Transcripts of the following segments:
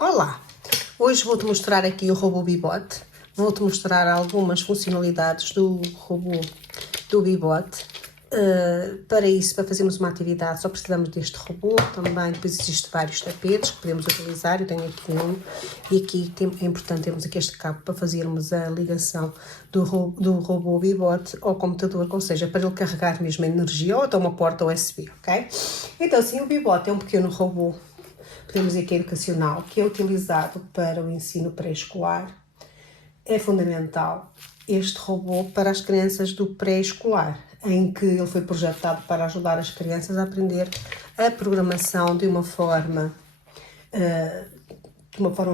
Olá! Hoje vou-te mostrar aqui o robô Bibot. Vou-te mostrar algumas funcionalidades do robô do Bibot. Para isso, para fazermos uma atividade, só precisamos deste robô. Também depois existem vários tapetes que podemos utilizar. Eu tenho aqui um. E aqui é importante termos aqui este cabo para fazermos a ligação do robô Bibot ao computador, ou seja, para ele carregar mesmo a energia ou até uma porta USB, ok? Então, sim, o Bibot é um pequeno robô, podemos dizer que é educacional, que é utilizado para o ensino pré-escolar. É fundamental este robô para as crianças do pré-escolar, em que ele foi projetado para ajudar as crianças a aprender a programação de uma forma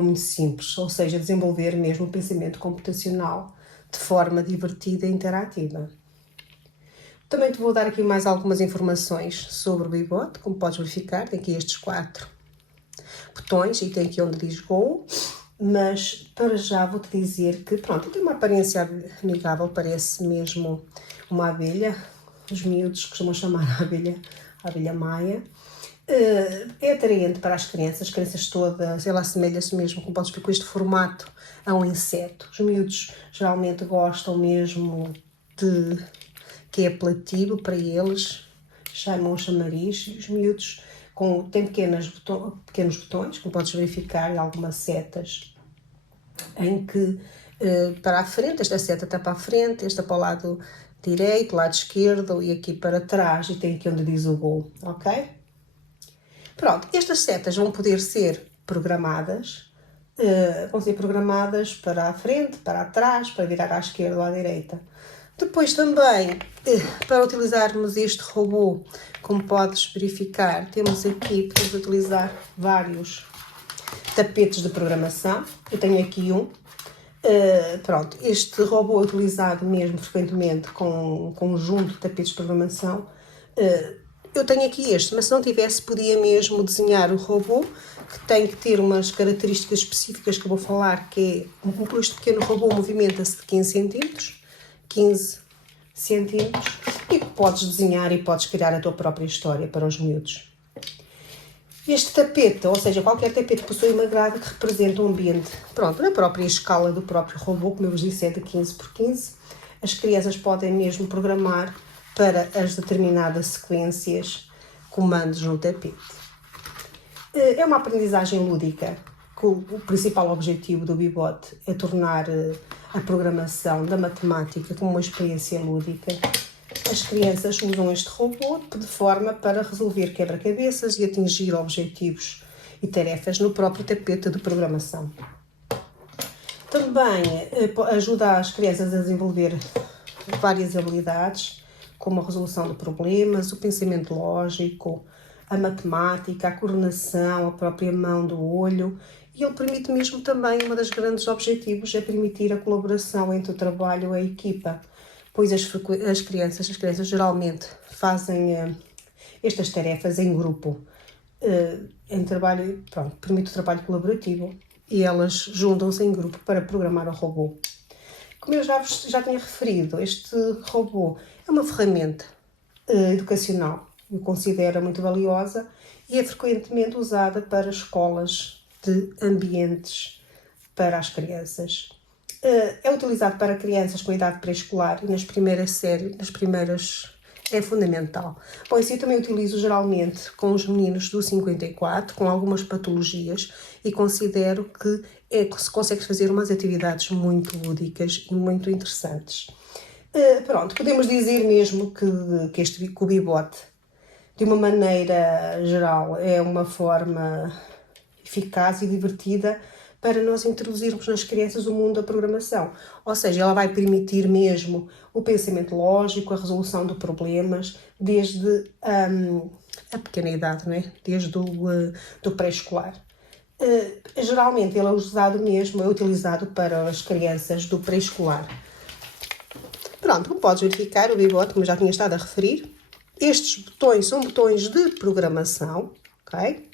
muito simples, ou seja, desenvolver mesmo o pensamento computacional de forma divertida e interativa. Também te vou dar aqui mais algumas informações sobre o Bibot. Como podes verificar, tem aqui estes 4 botões e tem aqui onde diz Go, mas para já vou-te dizer que, pronto, tem uma aparência amigável, parece mesmo uma abelha. Os miúdos costumam chamar a abelha maia. É atraente para as crianças todas, ela assemelha-se mesmo, como podes ver, com este formato a um inseto. Os miúdos geralmente gostam mesmo de que é apelativo para eles, chamam chamariz. Os miúdos tem pequenos botões, como podes verificar, e algumas setas em que para a frente, esta seta está para a frente, esta para o lado direito, lado esquerdo e aqui para trás, e tem aqui onde diz o Go, ok? Pronto, estas setas vão poder ser programadas, para a frente, para trás, para virar à esquerda ou à direita. Depois também, para utilizarmos este robô, como podes verificar, podemos utilizar vários tapetes de programação. Eu tenho aqui um. Pronto, este robô é utilizado mesmo frequentemente com um conjunto de tapetes de programação. Eu tenho aqui este, mas se não tivesse, podia mesmo desenhar o robô, que tem que ter umas características específicas que eu vou falar, que é este pequeno robô movimenta-se de 15 centímetros, e que podes desenhar e podes criar a tua própria história para os miúdos. Este tapete, ou seja, qualquer tapete, possui uma grade que representa um ambiente, pronto, na própria escala do próprio robô, como eu vos disse, é de 15 por 15. As crianças podem mesmo programar para as determinadas sequências, comandos no tapete. É uma aprendizagem lúdica, que o principal objetivo do Bibot é tornar a programação da matemática como uma experiência lúdica. As crianças usam este robô de forma para resolver quebra-cabeças e atingir objetivos e tarefas no próprio tapete de programação. Também ajuda as crianças a desenvolver várias habilidades, como a resolução de problemas, o pensamento lógico, a matemática, a coordenação, a própria mão do olho, e ele permite mesmo também, um dos grandes objetivos é permitir a colaboração entre o trabalho e a equipa, pois as crianças geralmente fazem estas tarefas em grupo, em trabalho, pronto, permite o trabalho colaborativo, e elas juntam-se em grupo para programar o robô. Como eu já tinha referido, este robô é uma ferramenta educacional, eu considero muito valiosa, e é frequentemente usada para escolas de ambientes para as crianças. É utilizado para crianças com idade pré-escolar e nas primeiras séries, é fundamental. Bom, isso eu também utilizo geralmente com os meninos do 54, com algumas patologias, e considero que se consegue fazer umas atividades muito lúdicas e muito interessantes. Pronto, podemos dizer mesmo que o Bibot, de uma maneira geral, é uma forma eficaz e divertida para nós introduzirmos nas crianças o mundo da programação. Ou seja, ela vai permitir mesmo o pensamento lógico, a resolução de problemas, desde a pequena idade, não é? Desde do pré-escolar. Geralmente ele é utilizado para as crianças do pré-escolar. Pronto, como podes verificar, o Bibot, como eu já tinha estado a referir, estes botões são botões de programação, ok?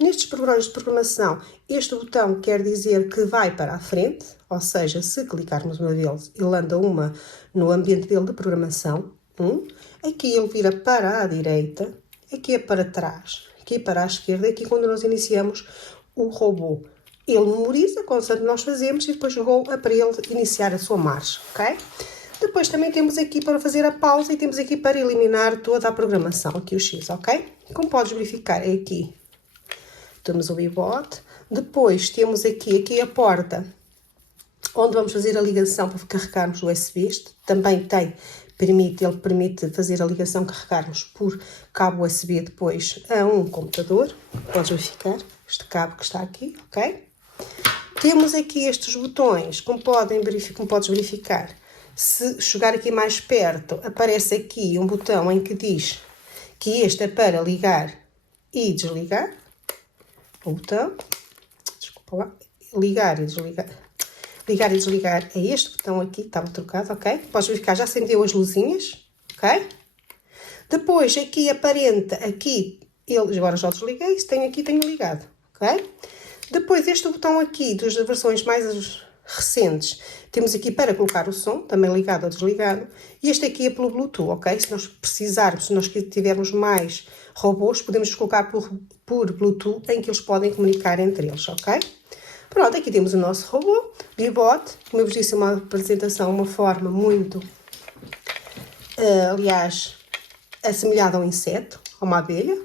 Nestes botões de programação, este botão quer dizer que vai para a frente, ou seja, se clicarmos uma deles, ele anda no ambiente dele de programação. Aqui ele vira para a direita, aqui é para trás, aqui é para a esquerda, aqui quando nós iniciamos o robô. ele memoriza, constante nós fazemos, e depoos jogou para ele iniciar a sua marcha, ok? Depois também temos aqui para fazer a pausa e temos aqui para eliminar toda a programação, aqui o X, ok? Como podes verificar, é aqui temos o Bebot. Depois temos aqui a porta, onde vamos fazer a ligação para carregarmos o USB. Este também ele permite fazer a ligação, carregarmos por cabo USB depois a um computador. Podes verificar este cabo que está aqui, ok? Temos aqui estes botões, como podes verificar. Se chegar aqui mais perto, aparece aqui um botão em que diz que este é para ligar e desligar. O botão, desculpa lá, ligar e desligar. Ligar e desligar é este botão aqui, estava trocado, ok? Podes verificar, já acendeu as luzinhas, ok? Depois aqui aparenta, agora já desliguei, se tenho ligado, ok? Depois este botão aqui, das versões mais recentes, temos aqui para colocar o som, também ligado ou desligado. E este aqui é pelo Bluetooth, ok? Se nós precisarmos, se nós tivermos mais robôs, podemos colocar por Bluetooth, em que eles podem comunicar entre eles, ok? Pronto, aqui temos o nosso robô, Bebot. Como eu vos disse, uma apresentação, uma forma muito, aliás, assemelhada a um inseto, a uma abelha,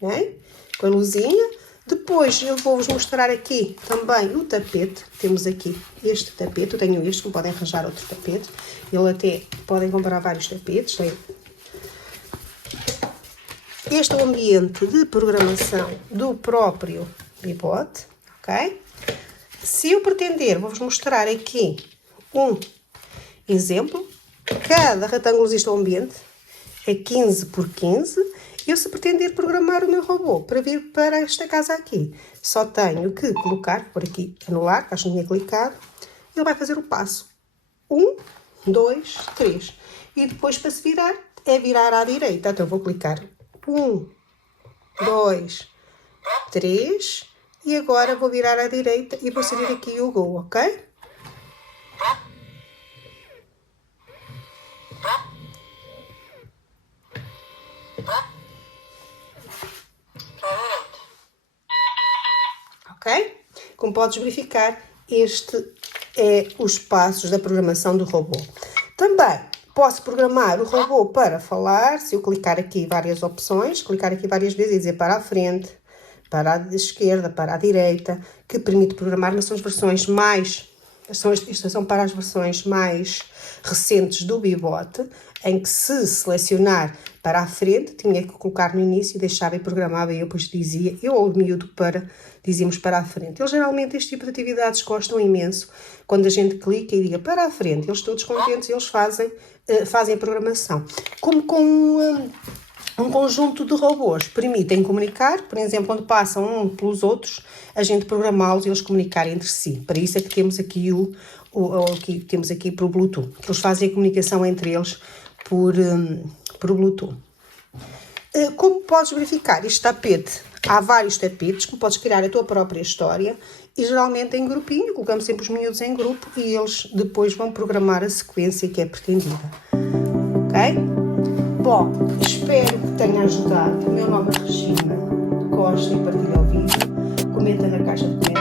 né? Com a luzinha. Depois eu vou-vos mostrar aqui também o tapete. Temos aqui este tapete, eu tenho este, como podem arranjar outro tapete. Ele até podem comprar vários tapetes. Este é o ambiente de programação do próprio Bebot, ok? Se eu pretender, vou-vos mostrar aqui um exemplo. Cada retângulo existe um ambiente, é 15 por 15. Eu, se pretender programar o meu robô para vir para esta casa aqui, só tenho que colocar, por aqui, anular, que acho que não tinha clicado. Ele vai fazer o passo 1, 2, 3. E depois, para se virar, é virar à direita. Então, eu vou clicar 1, 2, 3. E agora vou virar à direita e vou inserir aqui o Go, ok? Ok? Como podes verificar, este é os passos da programação do robô. Também posso programar o robô para falar, se eu clicar aqui várias opções, clicar aqui várias vezes e dizer para a frente, para a esquerda, para a direita, que permite programar, mas são as versões estas são para as versões mais recentes do Bebot, em que se selecionar para a frente, tinha que colocar no início e deixava e programava, e eu depois dizia, eu ou o miúdo dizíamos para a frente. Eles geralmente, este tipo de atividades, gostam imenso quando a gente clica e diga para a frente. Eles todos contentes, eles fazem a programação. Como com um conjunto de robôs permitem comunicar, por exemplo, quando passam uns pelos outros, a gente programá-los e eles comunicarem entre si. Para isso é que temos aqui temos aqui para o Bluetooth, que eles fazem a comunicação entre eles por Bluetooth. Como podes verificar, este tapete, há vários tapetes, como podes criar a tua própria história, e geralmente em grupinho, colocamos sempre os miúdos em grupo e eles depois vão programar a sequência que é pretendida. Ok? Bom, espero que tenha ajudado. O meu nome é Regina. Gosta e partilha o vídeo. Comenta na caixa de comentários.